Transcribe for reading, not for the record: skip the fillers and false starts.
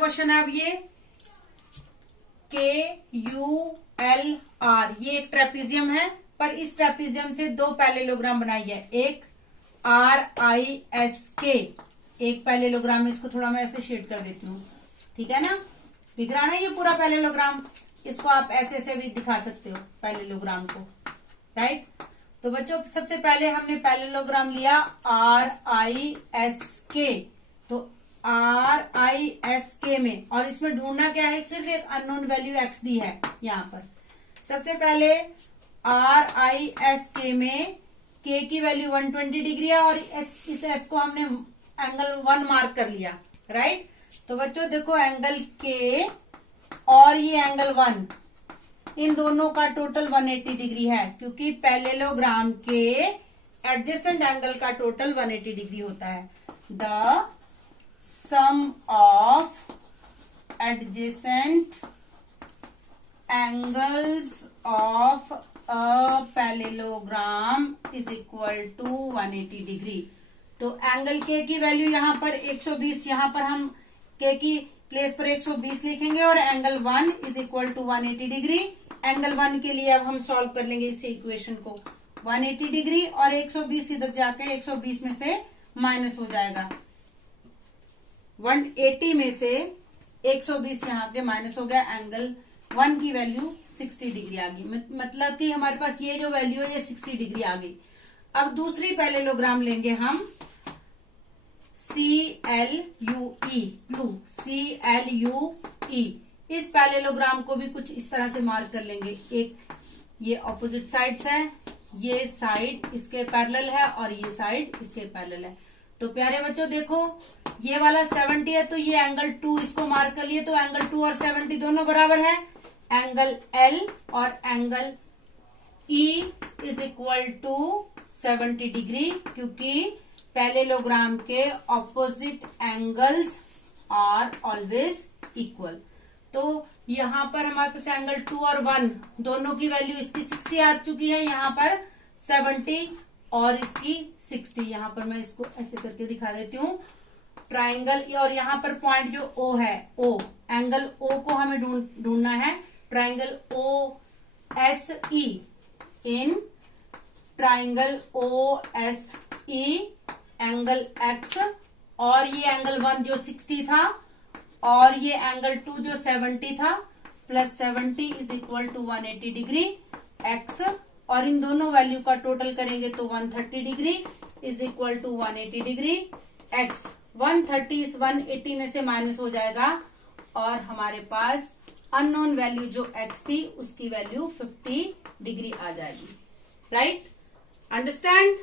Question है अब ये KULR, ये एक ट्रेपीजियम है, पर इस ट्रेपीजियम से दो पैरेललोग्राम बनाई है, एक RISK, एक पैरेललोग्राम। इसको थोड़ा मैं ऐसे शेड कर देती हूँ, ठीक है ना, दिख रहा है ना ये पूरा पैरेललोग्राम। इसको आप ऐसे ऐसे भी दिखा सकते हो पैरेललोग्राम को, राइट। तो बच्चों सबसे पहले हमने पैरेललोग्राम लिया RISK, तो RISK में, और इसमें ढूंढना क्या है, सिर्फ एक अननोन वैल्यू x दी है यहाँ पर। सबसे पहले RISK में k की वैल्यू 120 डिग्री है, और इस s को हमने एंगल 1 मार्क कर लिया, राइट। तो बच्चों देखो एंगल k और ये एंगल 1, इन दोनों का टोटल 180 डिग्री है, क्योंकि पैरेललोग्राम के एडजेसेंट एंगल का टोटल 180 डिग्री होता है। The sum of adjacent angles of a parallelogram is equal to 180 degree. तो एंगल के की वैल्यू यहाँ पर 120, यहाँ पर हम के की प्लेस पर 120 लिखेंगे, और angle 1 is equal to 180 degree. Angle 1 के लिए अब हम सॉल्व कर लेंगे इस इक्वेशन को। 180 डिग्री और 120 इधर जाके 120 में से माइनस हो जाएगा, 180 में से 120 यहाँ के माइनस हो गया, एंगल 1 की वैल्यू 60 डिग्री आ गई। मतलब कि हमारे पास ये जो वैल्यू है ये 60 डिग्री आ गई। अब दूसरी पैरेललोग्राम लेंगे हम CLUE, CLUE। इस पैरेललोग्राम को भी कुछ इस तरह से मार्क कर लेंगे। एक ये ऑपोजिट साइड्स है, ये साइड इसके पैरेलल है और ये साइड इसके पैरेलल है। तो प्यारे बच्चों देखो ये वाला 70 है, तो ये एंगल 2 इसको मार्क कर लिए, तो एंगल 2 और 70 दोनों बराबर है। एंगल L और angle E is equal to 70 degree, क्योंकि पैरेललोग्राम के opposite angles are always equal. तो यहाँ पर हमारे पास एंगल 2 और 1 दोनों की वैल्यू इसकी 60 आ चुकी है, यहाँ पर 70 और इसकी 60। यहाँ पर मैं इसको ऐसे करके दिखा देती हूँ ट्राइंगल, और यहाँ पर पॉइंट जो O है, O एंगल O को हमें ढूंढना है। Triangle OSE, in triangle OSE angle X, और ये एंगल 1 जो 60 था और ये एंगल 2 जो 70 था, plus 70 is equal to 180 degree X, और इन दोनों वैल्यू का टोटल करेंगे तो 130 degree is equal to 180 degree X। 130 इस 180 में से माइनस हो जाएगा, और हमारे पास अननोन वैल्यू जो X थी उसकी वैल्यू 50 डिग्री आ जाएगी, राइट। अंडरस्टैंड।